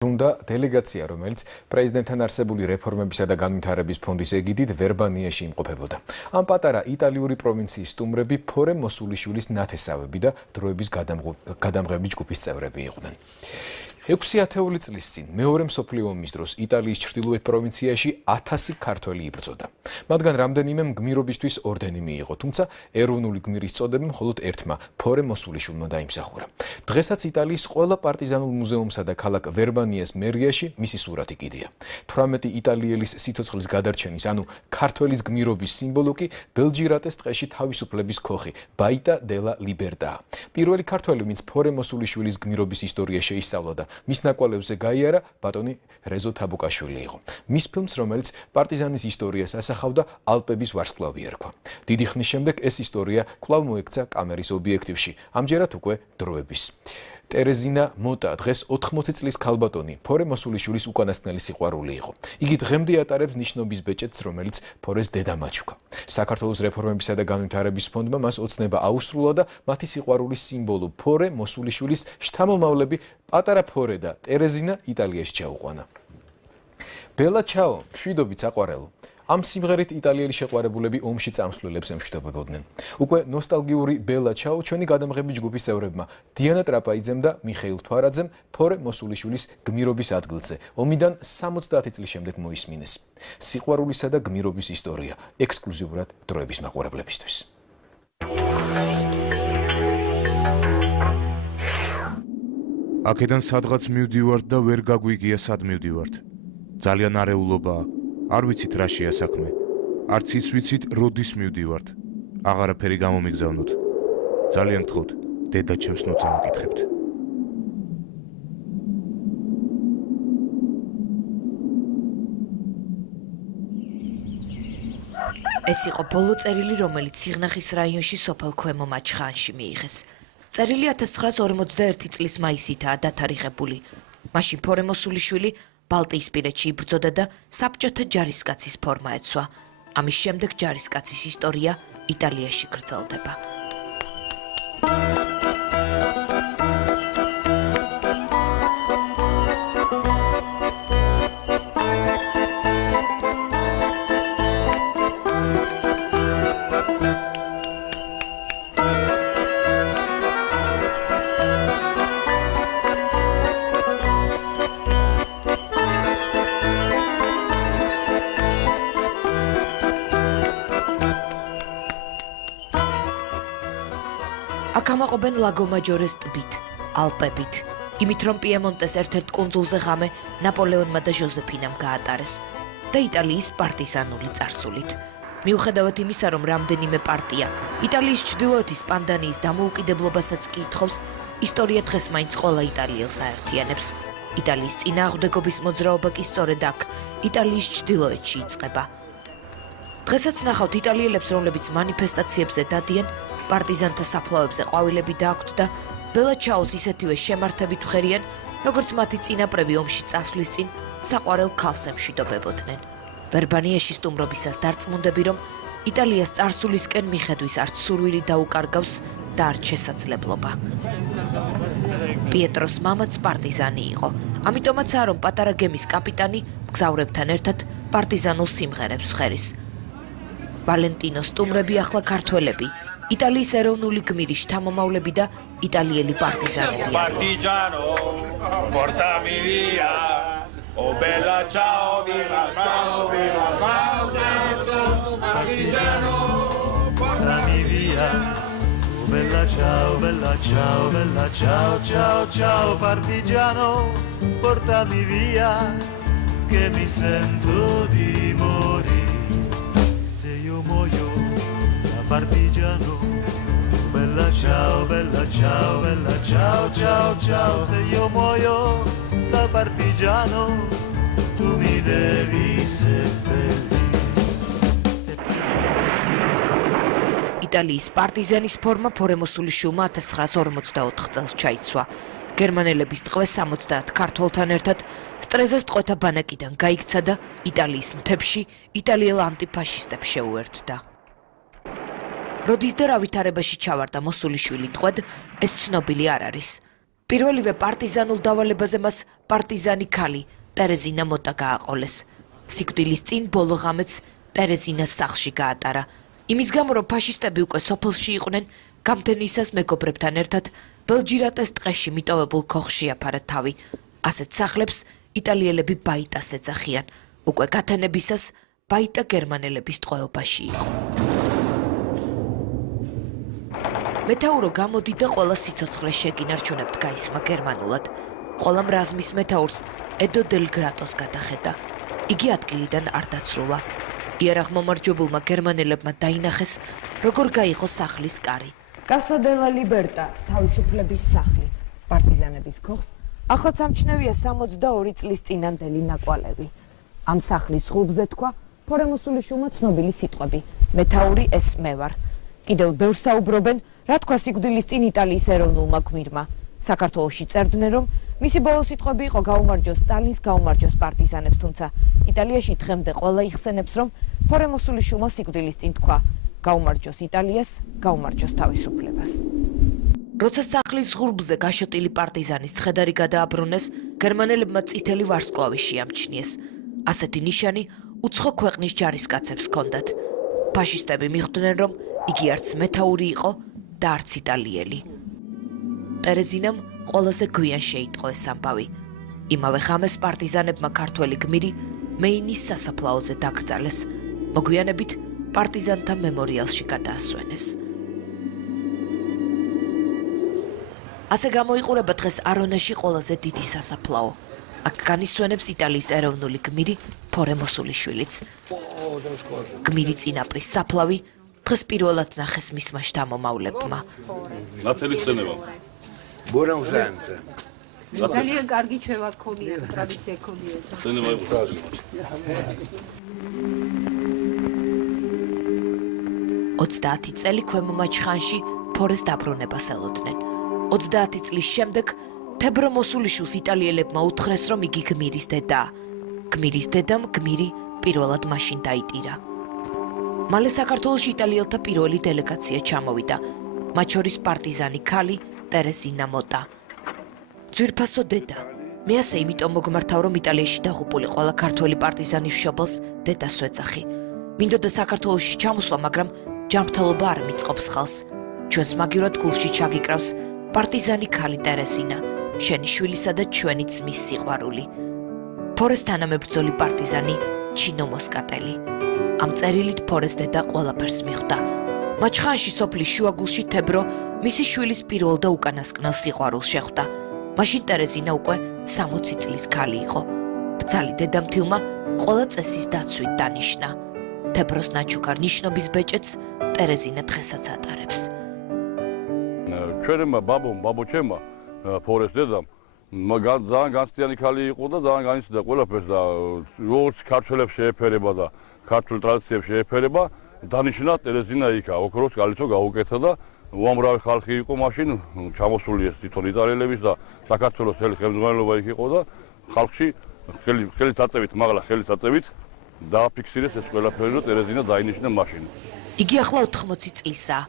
უნდა დელეგაცია, რომელიც პრეზიდენტთან არსებული რეფორმებისა და განვითარების ფონდის ეგიდით ვერბანიაში იმყოფებოდა. ამ პატარა იტალიური პროვინციის სტუმრები ფორე მოსულიშვილის ნათესავები და დროების გადამღები ჯგუფის წევრები იყვნენ. 6 წლის წინ მეორე მსოფლიო ომის დროს იტალიის ჩრდილოეთ პროვინციაში 1000 ქართველი იბრძოდა. მათგან რამდენიმემ გმირობისთვის ორდენი მიიღო, თუმცა ეროვნული გმირის წოდები მხოლოდ ერთმა ფორე მოსულიშვილმა დაიმსახურა. დღესაც იტალიის ყველა პარტიზანულ მუზეუმსა და ქალაქ ვერბანიას მერიაში მისი სურათი კიდია. 18 იტალიელის სიცოცხლის გადარჩენის, ანუ ქართველის გმირობის სიმბოლო კი ბელჯირატეს ტყეში თავისუფლების ქოხი, ბაიტა დელა ლიბერტაა. პირველი ქართველი, ვინც ფორე მოსულიშვილის გმირობის ისტორია შეისწავლა და მის ნაკვალევზე გაიარა, ბატონი რეზო თაბუკაშვილი იყო. მის ფილმს, რომელიც პარტიზანის ისტორიას ასახავდა, ალპების ვარსკვლავი ერქვა. დიდი ხნის შემდეგ ეს ისტორია კვლავ მოექცა კამერის ობიექტივში, ამჯერად უკვე დროების. ტერეზინა მოტა დღეს 80 წლის ქალბატონი ფორე მოსულიშვილის უკანასკნელი სიყვარული იყო. იგი დღემდე ატარებს ნიშნობის ბეჭედს, რომელიც ფორეს დედა მაჩუქა. საქართველოს რეფორმებისა და განვითარების ფონდმა მას ოცნება აუსრულა და მათი სიყვარულის სიმბოლო ფორე მოსულიშვილის შთამომავლები პატარა ფორე და ტერეზინა იტალიაში ჩაუყვანა. ბელა ჩაო, მშვიდობით საყვარელო. ამ სიმღერით იტალიელი შეყვარებულები ომში წამსვლელებს ემშვიდობებოდნენ. უკვე ნოსტალგიური ბელა ჩაო ჩვენი გადამღები ჯგუფის წევრებმა დიანა ტრაპაიძემ და მიხეილ თვარაძემ ფორე მოსულიშვილის გმირობის ადგილზე ომიდან 70 წლის შემდეგ მოისმინეს. სიყვარულისა და გმირობის ისტორია ექსკლუზიურად დროების მაყურებლებისთვის. აქედან სადღაც მივდივართ და ვერ გაგვიგია სად მივდივართ. ძალიან არეულობაა. არ ვიცით რა შეა საქმე. არც ის ვიცით როდის მივდივართ. აღარაფერი გამომიგზავნოთ. ძალიან გთხოვთ, დედა ჩემს ნუ წავაკითხებთ. ეს იყო ბოლო წერილი, რომელიც სიღნაღის რაიონში სოფელ ქვემო მაჩხანში მიიღეს. წერილი 1941 წლის მაისითაა დათარიღებული. მაშინ ფორე მოსულიშვილი ბალტიისპირეთში იბრძოდა და საბჭოთა ჯარისკაცის ფორმა ეცვა. ამის შემდეგ ჯარისკაცის ისტორია იტალიაში გრძელდება. აქ ამაყობენ ლაგომაჯორეს ტბით, ალპებით, იმით რომ პიემონტეს ერთ-ერთ კუნძულზე ღამე ნაპოლეონმა და ჟოზეფინამ გაატარეს და იტალიის პარტიზანული წარსულით. მიუხედავად იმისა, რომ რამდენიმე პარტია იტალიის ჩრდილოეთის პანდანიის დამოუკიდებლობასაც კი ითხოვს, ისტორია დღეს მაინც ყველა იტალიელს აერთიანებს. იტალიის წინააღმდეგობის მოძრაობა კი სწორედ აქ, იტალიის ჩრდილოეთში იწყება. დღესაც ნახავთ იტალიელებს, რომლებიც მანიფესტაციებზე დადიან, პარტიზანთა საფლავებზე ყვავილები დააქვთ და ბელა ჩაოს ისეთივე შემართებით ვხერიან, როგორც მათი წინაპრები ომში წასვლის წინ საყვარელ ქალს ემშვიდობებოდნენ. ვერბანიაში სტუმრობისას დარწმუნდები, რომ იტალიას წარსულისკენ მიხედვის არც სურვილი დაუკარგავს და არც შესაძლებლობა. პიეტროს მამაც პარტიზანი იყო, ამიტომაცაა, რომ პატარა გემის კაპიტანი მგზავრებთან ერთად პარტიზანულ სიმღერებს ვხერის. ვალენტინოს სტუმრები ახლა ქართველები, იტალიის ეროვნული გმირის შთამომავლები და იტალიელი პარტიზანები. Partigiano, portami via. Oh bella ciao, viva ciao, viva ciao, ciao, ciao, partigiano, portami via. Oh bella ciao, bella ciao, bella ciao, ciao, ciao, partigiano, portami via, che mi sento di morire. Se io muoio da partigiano, bella ciao, bella ciao, bella ciao, ciao, ciao, se io muoio da partigiano, tu mi devi seppellire. იტალიის პარტიზანის ფორმა ფორე მოსულიშვილმა 1944 წელს ჩაიცვა. გერმანელების ტყვეს 70 ქართველთან ერთად სტრეზეს ტყვეთა ბანაკიდან გაიქცა და იტალიის მთებში იტალიელ ანტიფაშისტებს შეუერთდა. როდის და რა ვითარებაში ჩავარდა მოსულიშვილი ტყვედ, ეს ცნობილი არ არის. პირველივე პარტიზანულ დავალებაზე მას პარტიზანი ქალი ტერეზინა მოტა გააყოლეს. სიკვდილის წინ ბოლო ღამეც ტერეზინას სახლში გაატარა. იმის გამო, რომ ფაშისტები უკვე სოფელში იყვნენ, გამდენისას მეგობრებთან ერთად ბელჯირატეს ტყეში მიტოვებულ ქოხში აფარა თავი. ასეთ სახლებს იტალიელები ბაიტას ეძახიან. უკვე გათენებისას ბაიტა გერმანელების ტყვეობაში იყო. მეთაურო გამოდიდა ყველა სიცოცხლე შეგინარჩუნებთ გაისმა გერმანულად. ყოლამ რაზმის მეთაურს ედო დელ გრატოს გადახედა. იგი ადგილიდან არ დაცრულა. იარაღმომარჯვებულმა გერმანელებმა დაინახეს, როგორ გაიღო სახლის კარი. კასა დე ლა ლიბერტა, თავისუფლების სახლი. პარტიზანების ქოხს ახლაც ამჩნევია 62 წლის წინანდელი ნაკვალევი. ამ სახლის ხუბზე თქვა ფორემოსულიშვილმა ცნობილი სიტყვები. მეთაური ეს მე ვარ. კიდევ ბევრ საუბრობენ, რა თქვა სიკვდილის წინ იტალიის ეროვნულმა გმირმა. საქართველოში წერდნენ, რომ მისი ბოლო სიტყვები იყო გაუმარჯოს სტალინს, გაუმარჯოს პარტიზანებს, თუმცა იტალიაში დღემდე ყველა იხსენებს, რომ ფორემოსულიშვილმა სიკვდილის წინ თქვა გაუმარჯოს იტალიას, გაუმარჯოს თავისუფლებას. როცა სახლის ღრუბლზე გაშოტილი პარტიზანის ცხედარი გადააბრუნეს, გერმანელებმა წითელი ვარსკვლავი შეამჩნიეს. ასეთი ნიშანი უცხო ქვეყნის ჯარისკაცებს ჰქონდათ. ფაშისტები მიხვდნენ, რომ იგი არც მეთაური იყო და არც იტალიელი. ტერეზინამ ყველაზე გვიან შეიტყო ეს ამბავი. იმავე ღამეს პარტიზანებმა ქართველი გმირი მეინის სასაფლაოზე დაკრძალეს. მოგვიანებით პარტიზანთა მემორიალში გადაასვენეს. ასე გამოიყურება დღეს არონაში ყველაზე დიდი სასაფლაო. აქ განისვენებს იტალიის ეროვნული გმირი ფორემოსულიშვილიც. გმირი წინაპრის საფლავი დღეს პირველად ნახეს მისმა შთამომავლებმა. ნათელი ხსენება. Buona usanza. ძალიან კარგი ჩვევა გქონია, ტრადიცია გქონია. ხსენება იყო. 30 წელი ქვემო მაჩხანში ფორეს დაბრუნებას ელოდნენ. 30 წლის შემდეგ თებრო მოსულიშვილს იტალიელებმა უთხრეს, რომ იგი გმირის დედაა. გმირის დედამ გმირი პირველად მაშინ დაიტირა. მალე საქართველოში იტალიელთა პირველი დელეგაცია ჩამოვიდა. მათ შორის პარტიზანი ქალი ტერეზინა მოტა. ძვირფასო დედა. მე ასე იმიტომ მოგმართავ, რომ იტალიაში დაღუპული ყველა ქართველი პარტიზანის მშობელს დედას ვეძახი. მინდოდა საქართველოში ჩამოსვლა, მაგრამ ჯანმრთელობა არ მიწყობს ხალს. ჩვენს მაგივრად გულში ჩაგიკრავს პარტიზანი ქალი ტერეზინა, შენი შვილისა და ჩვენი ძმის სიყვარული. ფორეს თანამებრძოლი პარტიზანი ჩინო მოსკატელი. ამ წერილით ფორეს დედა ყველაფერს მიხვდა. მაჩხანში სოფლის შუაგულში თებრო მისი შვილის პირველ და უკანასკნელ სიყვარულს შეხვდა. მაშინ ტერეზინა უკვე 60 წლის ქალი იყო. ბრძალი დედამთილმა ყველა წესის დაცვით დანიშნა. თებროს ნაჩუქარ ნიშნობის ბეჭედს ტერეზინა დღესაც ატარებს. ჩვენმა ბაბოჩემმა ფორეს დედამ ძალიან განცდიანი ქალი იყო და ძალიან განიცდიდა ყველაფერს და როგორც ქართველებს შეეფერება და ქართულ ტრადიციებს შეეფერება, დანიშნა ტერეზინა იქა, ოქროს კალითო გაუკეთა და უამრავი ხალხი იყო მაშინ ჩამოსული ეს თვითონ იტალიელების და საქართველოს მთელი ხელმძღვანელობა იქ იყო და ხალხში ხელით აწევით, მაღლა ხელით აწევით დააფიქსირეს ეს ყველაფერი, რომ ტერეზინა დაინიშნა მაშინ. იგი ახლა 80 წლისაა.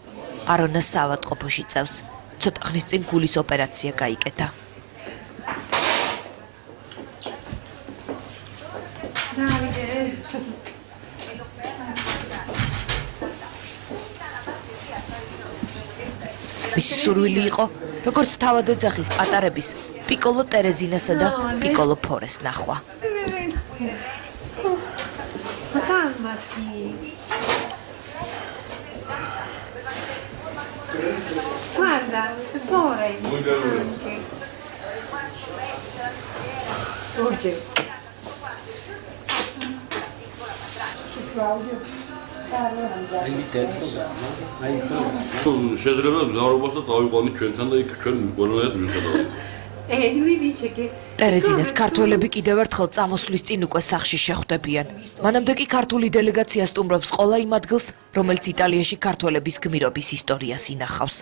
არონას საავადმყოფოში წევს. ცოტა ხნის წინ გულის ოპერაცია გაიკეთა. მისი სურვილი იყო, როგორც თავად ეძახის პატარების პიკოლო ტერეზინასა და პიკოლო ფორეს ნახვა. Guarda, fuori. Urge. შეიძლება მზავრობას და წავიყვანით ჩვენთან და იქ ჩვენ ყველანაირად მივხედავთ. Mi dice che ტერეზინას ქართველები კიდევ ერთხელ წამოსვლის წინ უკვე სახლში შეხვდებიან. მანამდე კი ქართული დელეგაცია სტუმრობს ყველა იმ ადგილს, რომელიც იტალიაში ქართველების გმირობის ისტორიას ინახავს.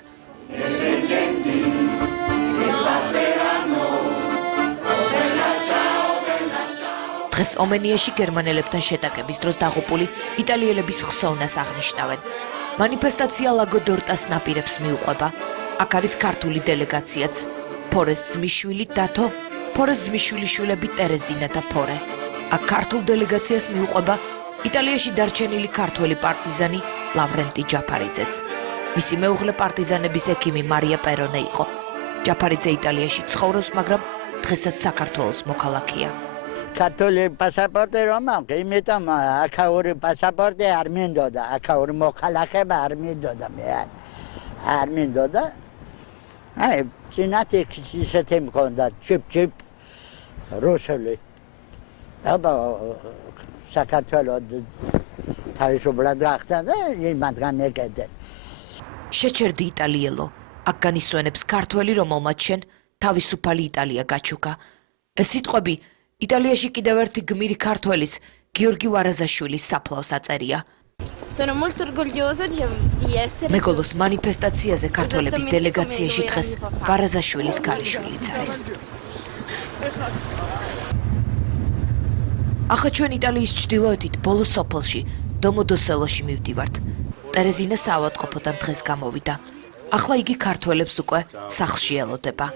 დღეს ომენიაში გერმანელებთან შეტაკების დროს დაღუპული იტალიელების ხსოვნას აღნიშნავენ. მანიფესტაცია ლაგო დორტას ნაპირებს მიუყვება. აქ არის ქართული დელეგაციაც. ფორეს ძმისშვილი დათო ფორეს ძმისშვილიშვილები ტერეზინა და ფორე. აქ ქართულ დელეგაციას მიუყვება იტალიაში დარჩენილი ქართველი პარტიზანი ლავრენტი ჯაფარიძეც. მისი მეუღლე პარტიზანების ექიმი მარია პერონე იყო. ჯაფარიძე იტალიაში ცხოვრობს, მაგრამ დღესაც საქართველოს მოქალაქეა. ქართული პასაპორტი რომ აქვს, იმიტომ აქაური პასაპორტი არ მინდოდა, აქაური მოქალაქეობა არ მინდოდა მე. არ მინდოდა. აი, წინათ ისეთი მქონდა, ჩიპ რუსული. და საქართველოს თავისუფლად გახდა და იმათგან ეკეთე. შეჩერდი იტალიელო, აქ განისვენებს ქართველი, რომელმაც შენ თავისუფალი იტალია გაჩუქა. ეს სიტყვები იტალიაში კიდევ ერთი გმირი ქართველის, გიორგი ვარაზაშვილის საფლავს აწერია. Sono molto orgogliosa di essere მეგოლოს მანიფესტაციაზე ქართველების დელეგაციაში დღეს ვარაზაშვილის ქალიშვილიც არის. ახლა ჩვენ იტალიის ჩრდილოეთით ბოლო სოფელში, დომოდოსელოში მივდივართ. ტერეზინა საავადმყოფოდან დღეს გამოვიდა. ახლა იგი ქართველებს უკვე სახლში ელოდება.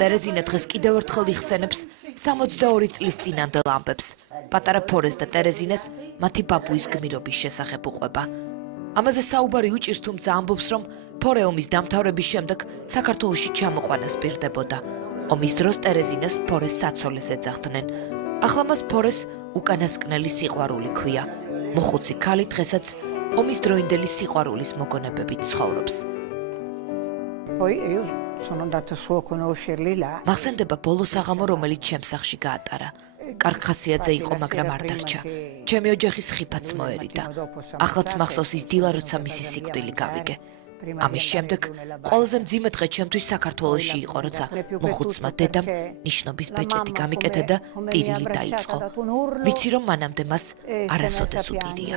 ტერეზინა დღეს კიდევ ერთხელ იხსენებს 62 წლის წინანდელ ამბებს. პატარა ფორეს და ტერეზინას მათი ბაბუის გმირობის შესახებ უყვება. ამაზე საუბარი უჭირს, თუმცა ამბობს, რომ ფორე ომის დამთავრების შემდეგ საქართველოში ჩამოყვანას პირდებოდა. ომის დროს ტერეზინას ფორეს საცოლეს ეძახდნენ. ახლა მას ფორეს უკანასკნელი სიყვარული ქვია. მოხუცი ქალი დღესაც ომის დროინდელი სიყვარულის მოგონებებით ცხოვრობს. მახსენდება ბოლო საღამო, რომელიც ჩემს სახლში გაატარა. კარგ ხასიათზე იყო, მაგრამ არ დარჩა. ჩემი ოჯახის ხიფაც მოერიდა. ახლაც მახსოვს ის დილა, როცა მისი სიკვდილი გავიგე. ამის შემდეგ ყველაზე მძიმე დღე ჩემთვის საქართველოში იყო, როცა მოხუცმა დედამ ნიშნობის ბეჭედი გამიკეთა და ტირილი დაიწყო. ვიცი, რომ მანამდე მას არასოდეს უტირია.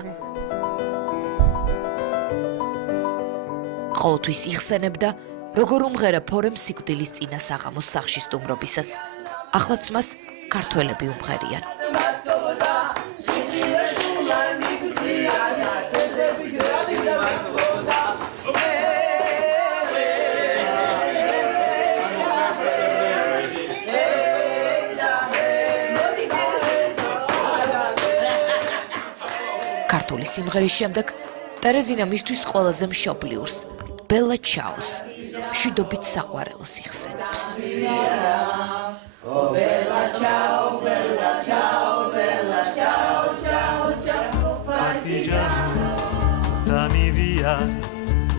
ყოველთვის იხსენებდა, როგორ უმღერა ფორემ სიკვდილის წინა საღამოს სახლში სტუმრობისას. ახლაც მას ქართველები უმღერიან. ქართული სიმღერის შემდეგ ტერეზინა მისთვის ყველაზე მშობლიურს, ბელა ჩაოს, მშვიდობით საყვარელოს იხსენებს. Oh bella ciao, bella ciao, bella ciao, ciao, ciao, partigiano, dammi via.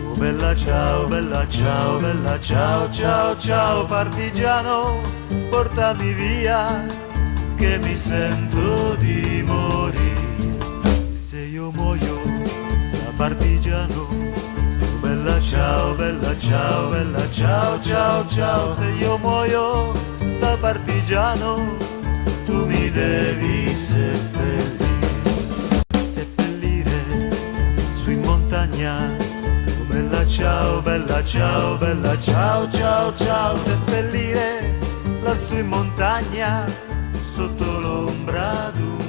Oh bella ciao, bella ciao, bella ciao, ciao, ciao, partigiano, portami via, che mi sento di morire. Se io muoio da partigiano, oh bella ciao, bella ciao, bella ciao, ciao, ciao, se io muoio da partigiano, tu mi devi seppellire su in montagna. Oh bella ciao, bella ciao, bella ciao, ciao, ciao, seppellire lassù in montagna sotto l'ombra d'un